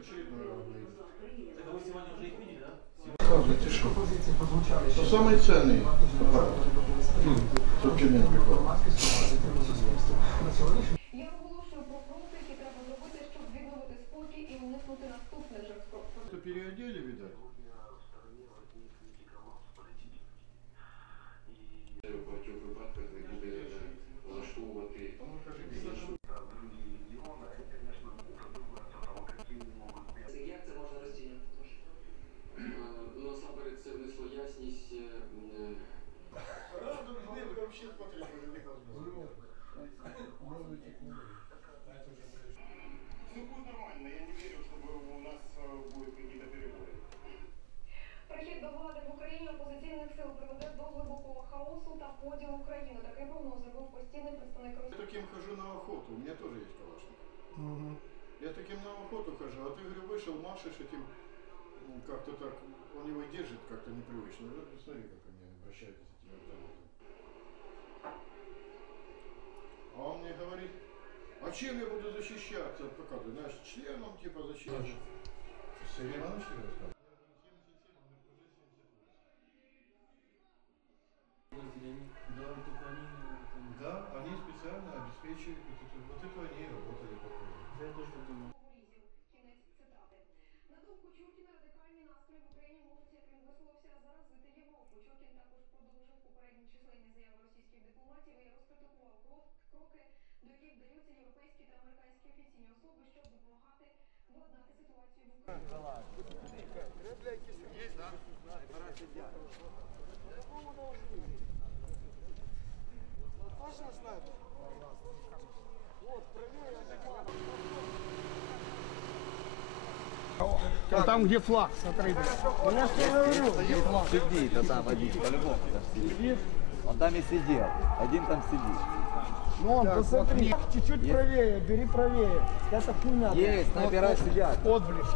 очередной раз выйдет. Так а вы сегодня уже их видели, да? Рассказывайте, что? Это самый ценный аппарат. Сортимент прикладов. Я оголошую про кроки, які треба зробити, щоб відновити спокій і уникнути наступних же спроб. Это переодели, видать? В багатьох випадках не буде Все будет нормально. Я не верю, чтобы у нас э, будут какие-то перебои. Прихід до влади в Україні опозиційних сил приведе до глибокого хаосу та поділу України. Такий прогноз зробив постійний представник Я Росії. таким хожу на охоту, у меня тоже есть калашник. Я таким на охоту хожу, а ты, говорю, вышел, машешь этим, м, как-то так, он его держит как-то непривычно. Вот смотри, как они обращаются с этим автоматом. А он мне говорит, а чем я буду защищаться? Показываю, знаешь, членом типа защищаться. Сергей Иванович тебе рассказал? Да, только они. Да, они специально обеспечивают, вот это, вот это они и работали, походу. Я тоже так думаю. американські офіційні особи, щоб допомагати владнати ситуацію в Україні. А там, где флаг, смотри. блядь. Я ж тебе говорю, где флаг. Сидит, а там один, по-любому там сидит. Он там и сидел, один там сидит. Ну, он, посмотри, чуть-чуть правее, бери правее. Это хуйня. Есть, снайпера Вот, сидят. Отблеск.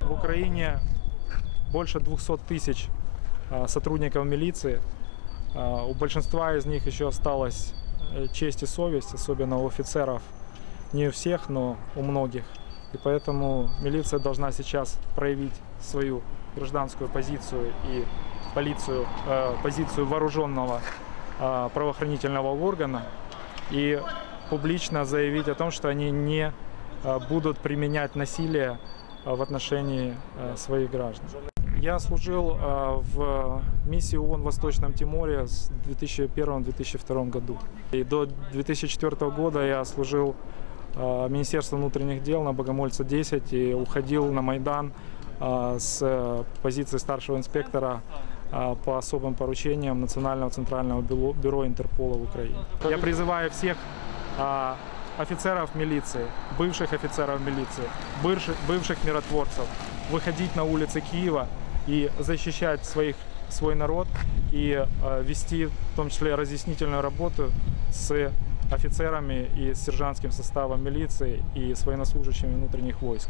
В Украине больше 200 тысяч а, сотрудников милиции. А, У большинства из них еще осталась э, честь и совесть, особенно у офицеров. Не у всех, но у многих. И поэтому милиция должна сейчас проявить свою гражданскую позицию и полицию, э, позицию вооруженного э, правоохранительного органа и публично заявить о том, что они не э, будут применять насилие э, в отношении э, своих граждан. Я служил э, в миссии ООН в Восточном Тиморе с 2001-2002 году. И до 2004 года я служил в Министерстве внутренних дел на Богомольца 10 и уходил на Майдан э, с позиции старшего инспектора по особым поручениям Национального центрального бюро, Интерпола в Украине. Я призываю всех офицеров милиции, бывших офицеров милиции, бывших миротворцев выходить на улицы Киева и защищать своих, свой народ и э, вести в том числе разъяснительную работу с офицерами и сержантским составом милиции и с военнослужащими внутренних войск.